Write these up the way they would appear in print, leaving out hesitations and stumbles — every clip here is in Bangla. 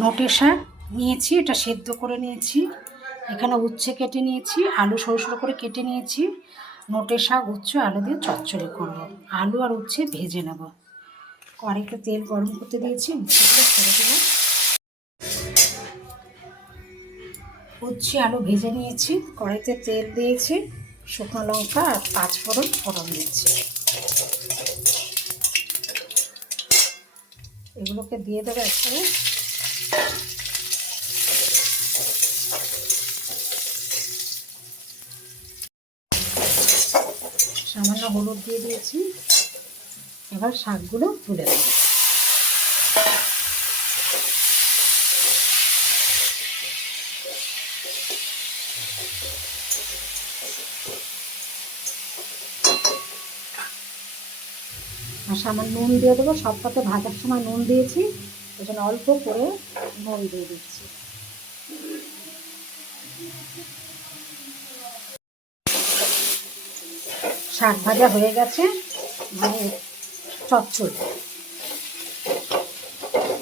নোটে শাক নিয়েছি, এটা সেদ্ধ করে নিয়েছি। এখানে উচ্ছে কেটে নিয়েছি, আলু সরু সরু করে কেটে নিয়েছি। নোটে শাক উচ্ছে আলু দিয়ে চচ্চড়ি করবো। আলু আর উচ্ছে ভেজে নেব। কড়াইতে তেল গরম করতে দিয়েছি, উচ্ছেগুলো ছেড়ে দিলাম। উচ্ছে আলু ভেজে নিয়েছি, কড়াইতে তেল দিয়েছি, শুকনো লঙ্কা আর পাঁচফোড়ন ফোড়ন দিচ্ছি। এগুলোকে দিয়ে দেবো একসাথে। সামান্য হলুদ দিয়ে দিয়েছি। এবার শাকগুলো তুলে দেবো। আর সামান্য নুন দিয়ে দেবো। সব পাতে ভাজার সময় নুন দিয়েছি, ওই জন্য অল্প করে নুন দিয়ে দিচ্ছি। শাক ভাজা হয়ে গেছে, মানে চচ্চড়ি।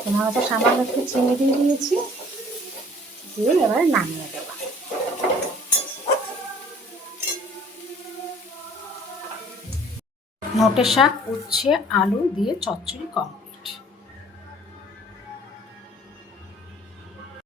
তোমার হয়তো সামান্য একটু চিনি দিয়ে দিয়েছি, দিয়ে এবার নামিয়ে দেবো। নোটে শাক উচ্ছে আলু দিয়ে চচ্চড়ি কমপ্লিট।